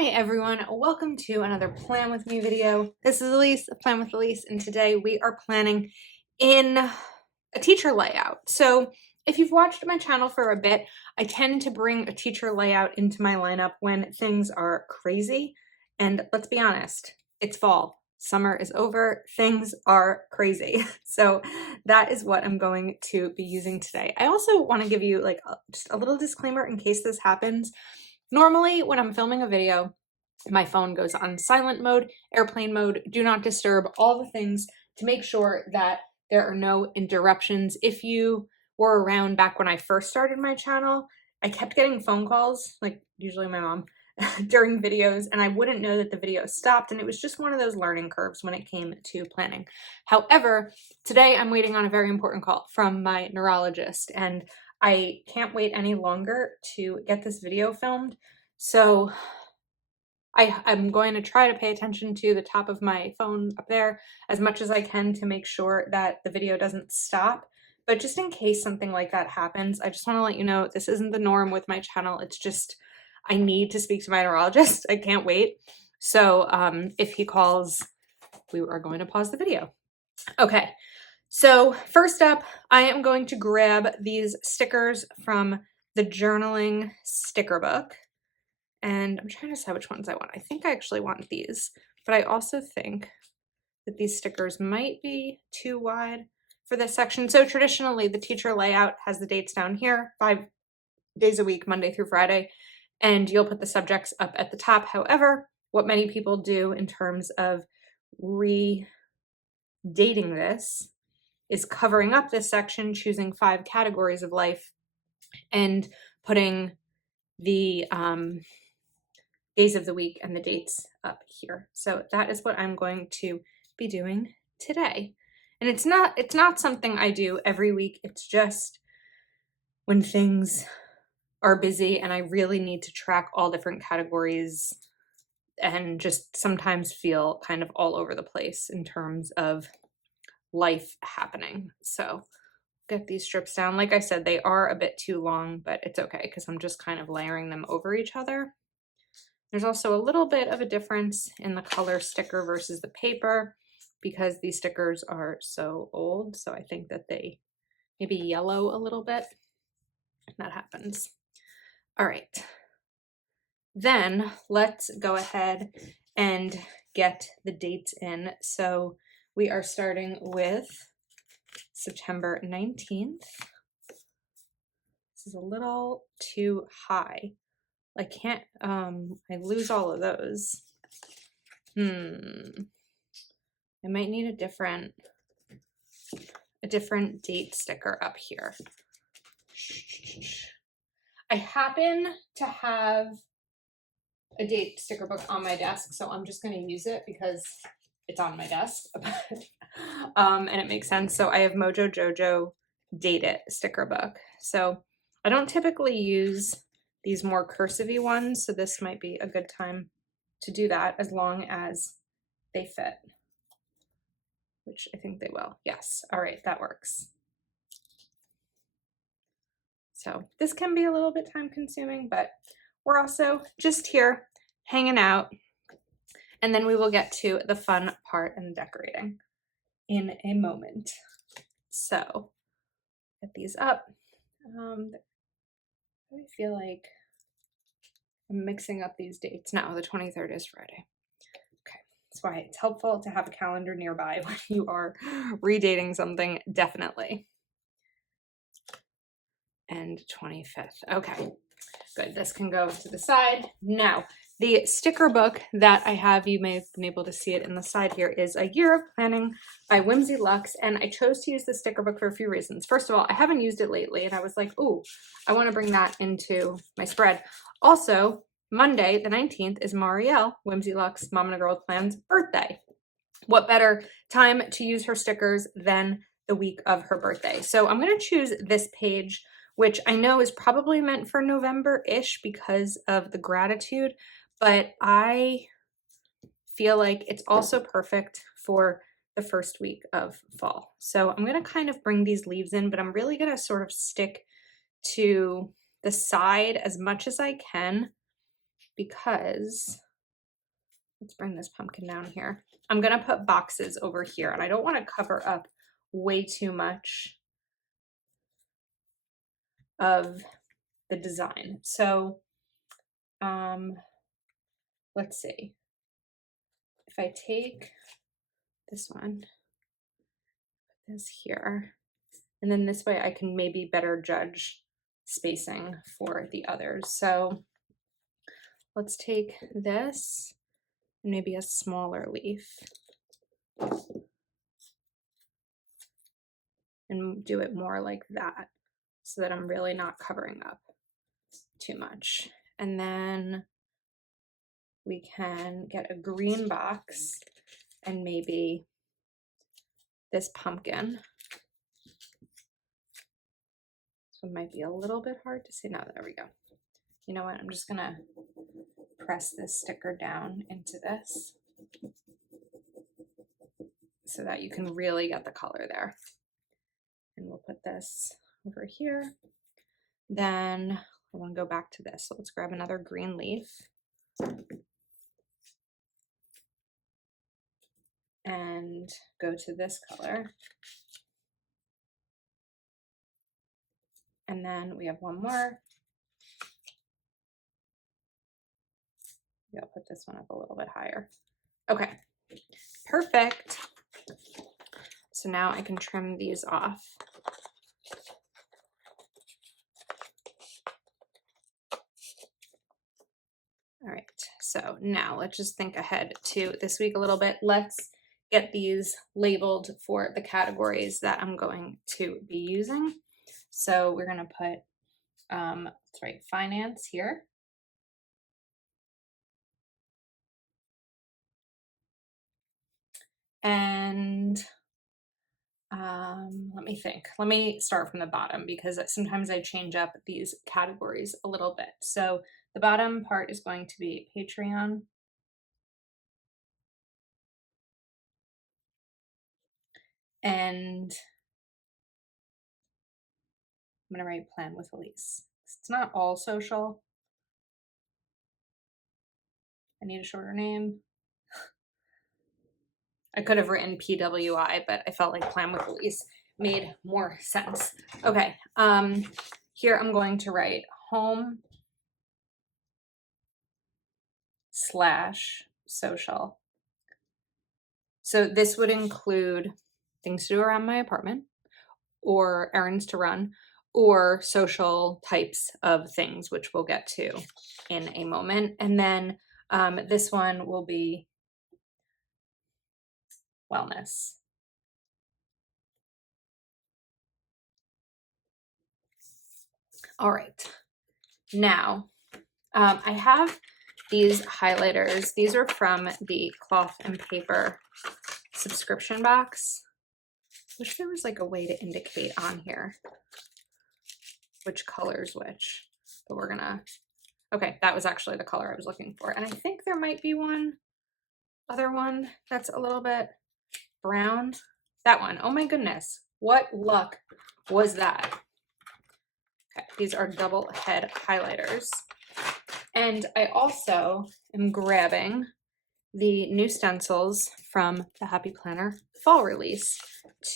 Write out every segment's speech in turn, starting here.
Hi everyone, welcome to another Plan With Me video. This is Elise, Plan with Elise, and today we are planning in a teacher layout. So if you've watched my channel for a bit, I tend to bring a teacher layout into my lineup when things are crazy. And let's be honest, it's fall. Summer is over, things are crazy. So that is what I'm going to be using today. I also want to give you like just a little disclaimer in case this happens. Normally, when I'm filming a video, my phone goes on silent mode, airplane mode, do not disturb, all the things to make sure that there are no interruptions. If you were around back when I first started my channel, I kept getting phone calls, like usually my mom, during videos, and I wouldn't know that the video stopped, and it was just one of those learning curves when it came to planning. However, today I'm waiting on a very important call from my neurologist, and I can't wait any longer to get this video filmed. So I'm going to try to pay attention to the top of my phone up there as much as I can to make sure that the video doesn't stop. But just in case something like that happens, I just want to let you know this isn't the norm with my channel. It's just I need to speak to my neurologist. I can't wait. So if he calls, we are going to pause the video. Okay. So first up, I am going to grab these stickers from the journaling sticker book. And I'm trying to decide which ones I want. I think I actually want these, but I also think that these stickers might be too wide for this section. So traditionally, the teacher layout has the dates down here, 5 days a week, Monday through Friday, and you'll put the subjects up at the top. However, what many people do in terms of redating this is covering up this section, choosing 5 categories of life, and putting the days of the week and the dates up here. So that is what I'm going to be doing today. And it's not something I do every week. It's just when things are busy and I really need to track all different categories and just sometimes feel kind of all over the place in terms of life happening. So get these strips down. Like I said, they are a bit too long, but it's okay because I'm just kind of layering them over each other. There's also a little bit of a difference in the color sticker versus the paper because these stickers are so old. So I think that they maybe yellow a little bit. That happens. All right. Then let's go ahead and get the dates in. So we are starting with September 19th. This is a little too high. I can't, I lose all of those. I might need a different date sticker up here. I happen to have a date sticker book on my desk, so I'm just going to use it because it's on my desk. And it makes sense. So I have Mojo Jojo Date It sticker book. So I don't typically use these more cursive-y ones, so this might be a good time to do that as long as they fit, which I think they will. Yes. All right, that works. So this can be a little bit time consuming, but we're also just here hanging out, and then we will get to the fun part and the decorating in a moment. So get these up. I feel like I'm mixing up these dates. No, the 23rd is Friday. Okay, that's why it's helpful to have a calendar nearby when you are redating something, definitely. And 25th. Okay, good. This can go to the side. Now, the sticker book that I have, you may have been able to see it in the side here, is A Year of Planning by Whimsy Luxe. And I chose to use the sticker book for a few reasons. First of all, I haven't used it lately, and I was like, ooh, I want to bring that into my spread. Also, Monday, the 19th, is Marielle, Whimsy Luxe, Mom and a Girl with Plans birthday. What better time to use her stickers than the week of her birthday? So I'm going to choose this page, which I know is probably meant for November-ish because of the gratitude, but I feel like it's also perfect for the first week of fall. So I'm going to kind of bring these leaves in, but I'm really going to sort of stick to the side as much as I can because let's bring this pumpkin down here. I'm gonna put boxes over here, and I don't want to cover up way too much of the design. So let's see. If I take this one, put this here, and then this way I can maybe better judge spacing for the others. So let's take this and maybe a smaller leaf and do it more like that so that I'm really not covering up too much. And then we can get a green box and maybe this pumpkin. So it might be a little bit hard to see. No, there we go. You know what? I'm just gonna press this sticker down into this so that you can really get the color there. And we'll put this over here. Then I want to go back to this. So let's grab another green leaf. And go to this color. And then we have one more. Yeah, I'll put this one up a little bit higher. Okay, perfect. So now I can trim these off. All right, so now let's just think ahead to this week a little bit. Let's get these labeled for the categories that I'm going to be using. So we're gonna put, let's write finance here. And let me think. Let me start from the bottom because sometimes I change up these categories a little bit. So the bottom part is going to be Patreon. And I'm going to write plan with Elise. It's not all social. I need a shorter name. I could have written PWI, but I felt like plan with Elise made more sense. Okay, here I'm going to write home / social. So this would include things to do around my apartment or errands to run or social types of things, which we'll get to in a moment. And then this one will be wellness. All right, now I have these highlighters. These are from the Cloth and Paper subscription box. Wish there was like a way to indicate on here which color's which, but we're gonna, okay, that was actually the color I was looking for. And I think there might be one other one that's a little bit brown. That one, oh my goodness, what luck was that? Okay, these are double head highlighters. And I also am grabbing the new stencils from the Happy Planner fall release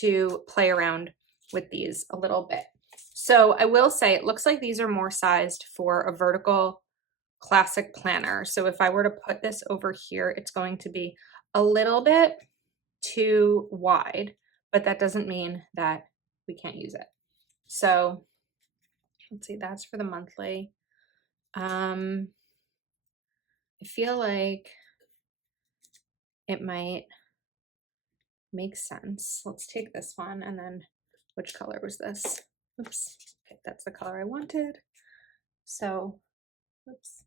to play around with these a little bit. So I will say it looks like these are more sized for a vertical classic planner. So if I were to put this over here, it's going to be a little bit too wide, but that doesn't mean that we can't use it. So let's see, that's for the monthly. I feel like it might make sense. Let's take this one and then, which color was this? Oops, okay, that's the color I wanted. So, oops.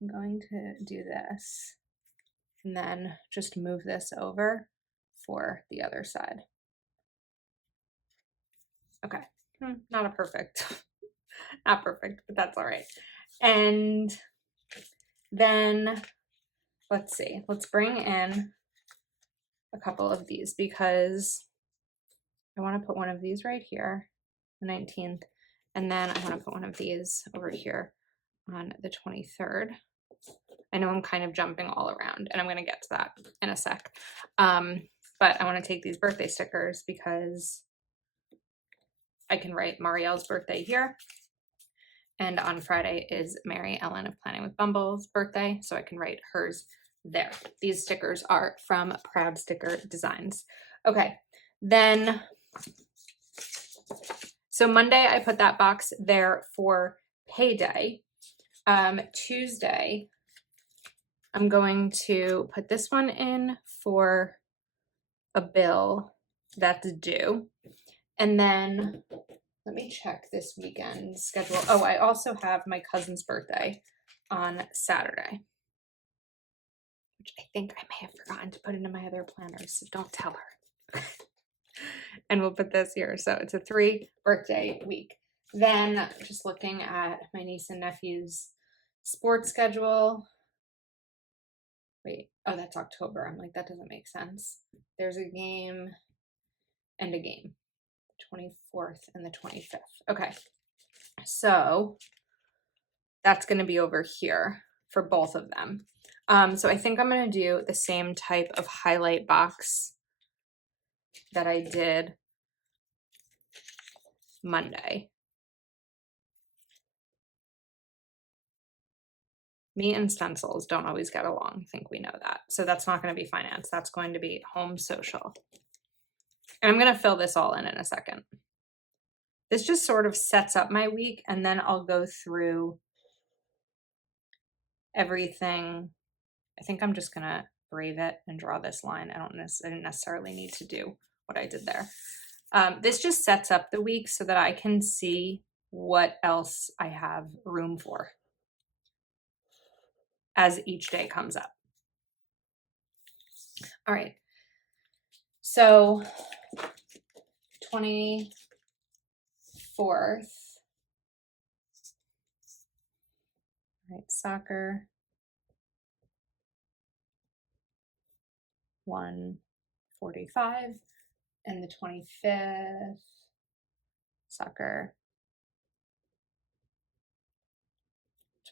I'm going to do this and then just move this over for the other side. Okay, not a perfect, not perfect, but that's all right. And then let's see, let's bring in a couple of these because I want to put one of these right here, the 19th, and then I want to put one of these over here on the 23rd. I know I'm kind of jumping all around, and I'm going to get to that in a sec. But I want to take these birthday stickers because I can write Marielle's birthday here. And on Friday is Mary Ellen of Planning with Bumble's birthday, so I can write hers there. These stickers are from Proud Sticker Designs. Okay, then, so Monday I put that box there for payday. Tuesday, I'm going to put this one in for a bill that's due. And then let me check this weekend schedule. Oh, I also have my cousin's birthday on Saturday, which I think I may have forgotten to put into my other planners, so don't tell her. And we'll put this here. So it's a 3 birthday week. Then just looking at my niece and nephew's sports schedule. Wait, oh, that's October. I'm like, that doesn't make sense. There's a game and a game, 24th and the 25th. Okay, so that's going to be over here for both of them. So I think I'm going to do the same type of highlight box that I did Monday. Me and stencils don't always get along. I think we know that. So that's not going to be finance. That's going to be home social. And I'm going to fill this all in a second. This just sort of sets up my week, and then I'll go through everything. I think I'm just going to brave it and draw this line. I didn't necessarily need to do what I did there. This just sets up the week so that I can see what else I have room for as each day comes up. All right. So 24th. All right, soccer. 1:45. And the 25th, soccer,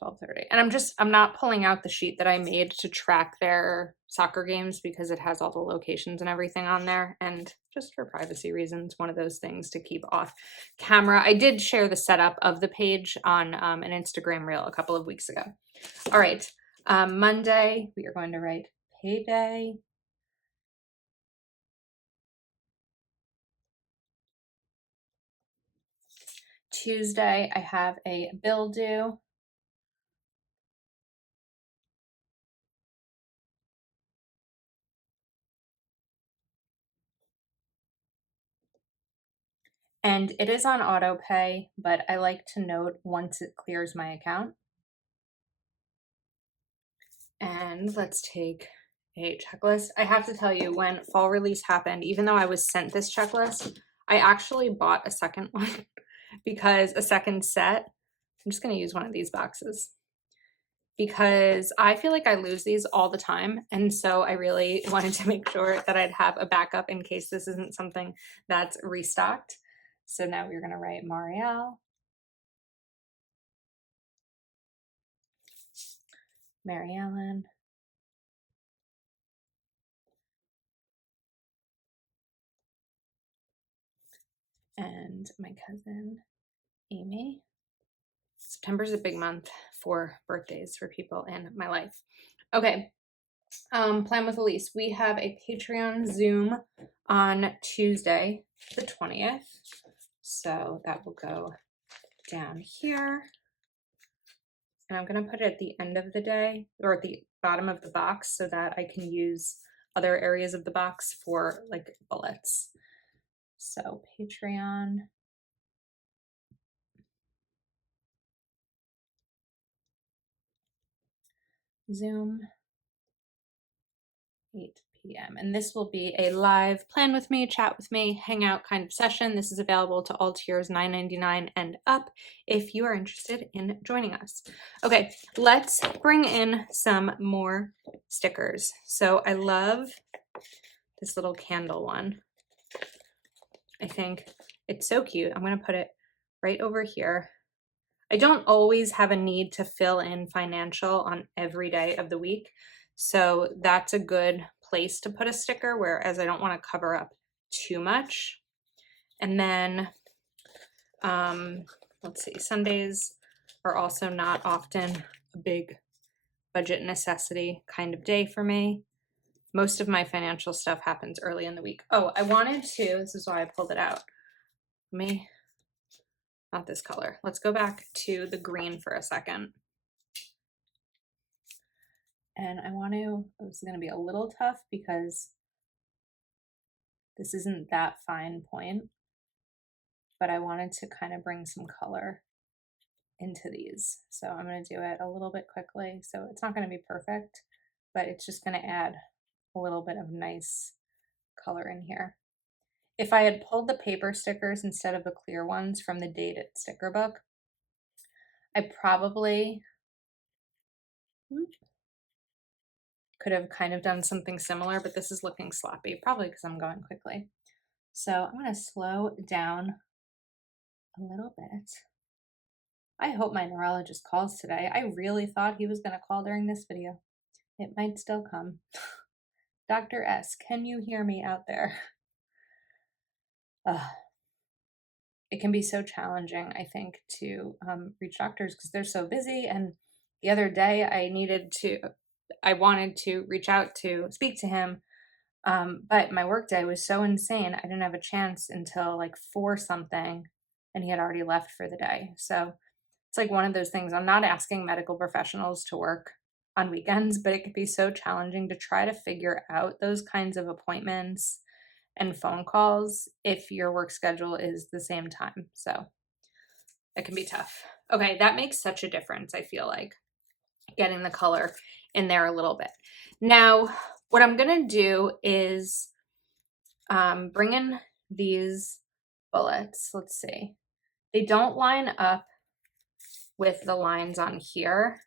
12:30. And I'm not pulling out the sheet that I made to track their soccer games because it has all the locations and everything on there. And just for privacy reasons, one of those things to keep off camera. I did share the setup of the page on an Instagram reel a couple of weeks ago. All right, Monday, we are going to write payday. Tuesday, I have a bill due. And it is on auto pay, but I like to note once it clears my account. And let's take a checklist. I have to tell you, when fall release happened, even though I was sent this checklist, I actually bought a second one because a second set. I'm just going to use one of these boxes because I feel like I lose these all the time. And so I really wanted to make sure that I'd have a backup in case this isn't something that's restocked. So now we're going to write Marielle, Mary Ellen, and my cousin, Amy. September's a big month for birthdays for people in my life. Okay, Plan with Elise. We have a Patreon Zoom on Tuesday, the 20th. So that will go down here. And I'm going to put it at the end of the day or at the bottom of the box so that I can use other areas of the box for like bullets. So Patreon. Zoom. 8 p.m. And this will be a live plan with me, chat with me, hangout kind of session. This is available to all tiers, $9.99 and up if you are interested in joining us. Okay, let's bring in some more stickers. So I love this little candle one. I think it's so cute. I'm going to put it right over here. I don't always have a need to fill in financial on every day of the week. So that's a good place to put a sticker, whereas I don't want to cover up too much. And then, let's see, Sundays are also not often a big budget necessity kind of day for me. Most of my financial stuff happens early in the week. Oh, I wanted to, this is why I pulled it out. Not this color. Let's go back to the green for a second. And this is going to be a little tough because this isn't that fine point, but I wanted to kind of bring some color into these. So I'm going to do it a little bit quickly. So it's not going to be perfect, but it's just going to add a little bit of nice color in here. If I had pulled the paper stickers instead of the clear ones from the dated sticker book, I probably could have kind of done something similar, but this is looking sloppy, probably because I'm going quickly. So I'm going to slow down a little bit. I hope my neurologist calls today. I really thought he was going to call during this video. It might still come. Dr. S, can you hear me out there? It can be so challenging, I think, to reach doctors because they're so busy. And the other day I wanted to reach out to speak to him, but my work day was so insane. I didn't have a chance until like 4 something, and he had already left for the day. So it's like one of those things. I'm not asking medical professionals to work on weekends, but it could be so challenging to try to figure out those kinds of appointments and phone calls if your work schedule is the same time. So it can be tough. Okay, that makes such a difference, I feel like, getting the color in there a little bit. Now, what I'm going to do is bring in these bullets. Let's see. They don't line up with the lines on here,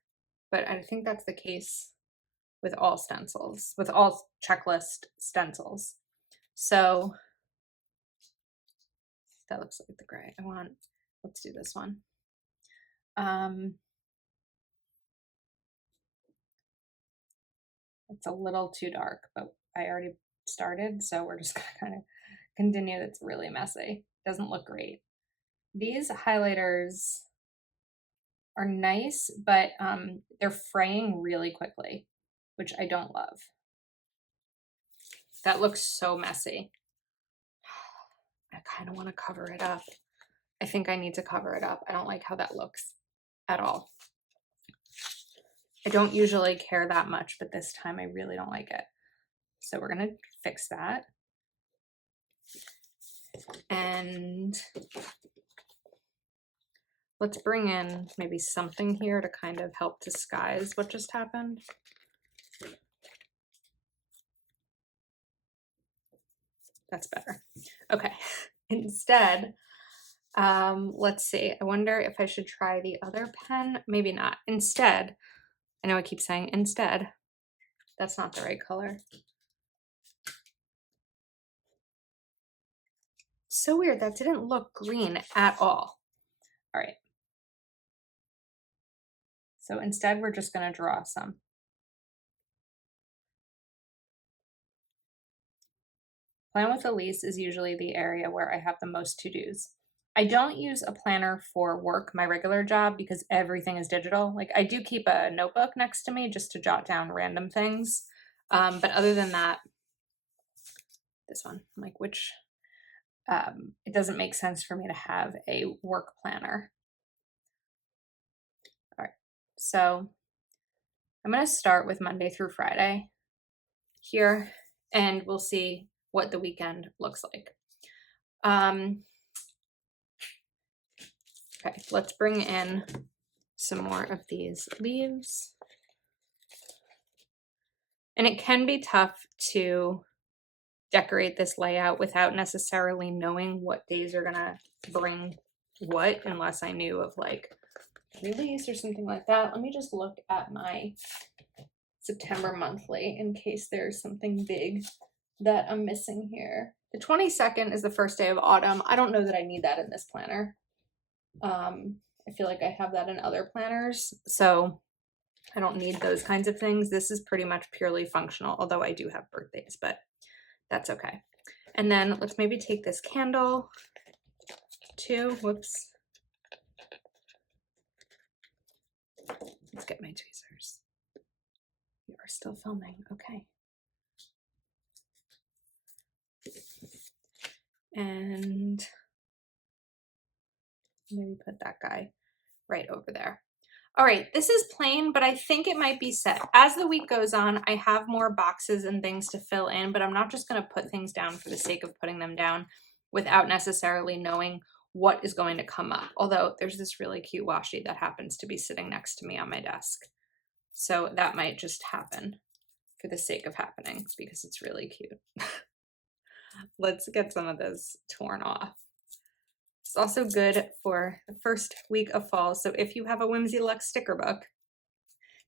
but I think that's the case with all stencils, with all checklist stencils. So that looks like the gray I want. Let's do this one. It's a little too dark, but I already started, so we're just gonna kind of continue. It's really messy. Doesn't look great. These highlighters are nice, but they're fraying really quickly, which I don't love. That looks so messy. I kind of want to cover it up. I think I need to cover it up. I don't like how that looks at all. I don't usually care that much, but this time I really don't like it. So we're going to fix that. And let's bring in maybe something here to kind of help disguise what just happened. That's better. Okay. Instead, let's see. I wonder if I should try the other pen. Maybe not. Instead, I know I keep saying instead. That's not the right color. So weird. That didn't look green at all. All right. So instead, we're just going to draw some. Plan with Elise is usually the area where I have the most to-dos. I don't use a planner for work, my regular job, because everything is digital. Like I do keep a notebook next to me just to jot down random things. But other than that, this one, like it doesn't make sense for me to have a work planner. All right, so I'm going to start with Monday through Friday here, and we'll see what the weekend looks like. Okay, let's bring in some more of these leaves. And it can be tough to decorate this layout without necessarily knowing what days are gonna bring what, unless I knew of like release or something like that. Let me just look at my September monthly in case there's something big that I'm missing here. The 22nd is the first day of autumn. I don't know that I need that in this planner. I feel like I have that in other planners, so I don't need those kinds of things. This is pretty much purely functional, although I do have birthdays, but that's okay. And then let's maybe take this candle too. Whoops. Let's get my tweezers. We are still filming. Okay. And maybe put that guy right over there. All right, this is plain, but I think it might be set. As the week goes on, I have more boxes and things to fill in, but I'm not just going to put things down for the sake of putting them down without necessarily knowing what is going to come up. Although there's this really cute washi that happens to be sitting next to me on my desk. So that might just happen for the sake of happening because it's really cute. Let's get some of this torn off. It's also good for the first week of fall. So if you have a Whimsy Luxe sticker book,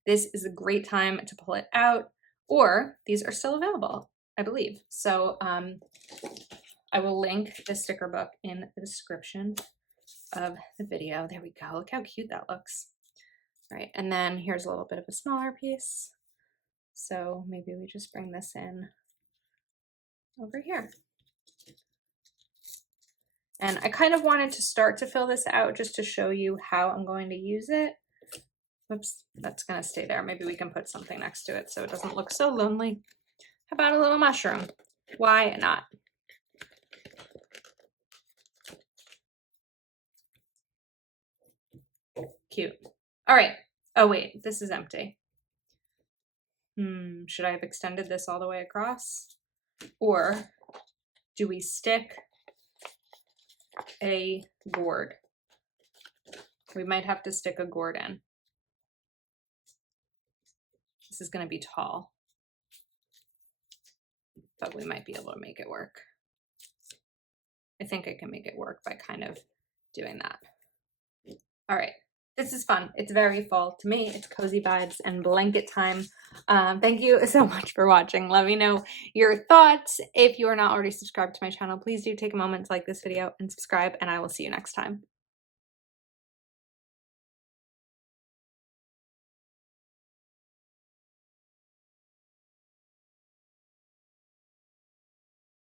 this is a great time to pull it out, or these are still available, I believe. So I will link the sticker book in the description of the video. There we go. Look how cute that looks. All right, and then here's a little bit of a smaller piece. So maybe we just bring this in over here. And I kind of wanted to start to fill this out just to show you how I'm going to use it. Whoops, that's going to stay there. Maybe we can put something next to it so it doesn't look so lonely. How about a little mushroom? Why not? Cute. All right. Oh, wait, this is empty. Should I have extended this all the way across? Or do we stick a gourd? We might have to stick a gourd in. This is going to be tall, but we might be able to make it work. I think I can make it work by kind of doing that. All right. This is fun. It's very fall. To me, it's cozy vibes and blanket time. Thank you so much for watching. Let me know your thoughts. If you are not already subscribed to my channel, please do take a moment to like this video and subscribe, and I will see you next time.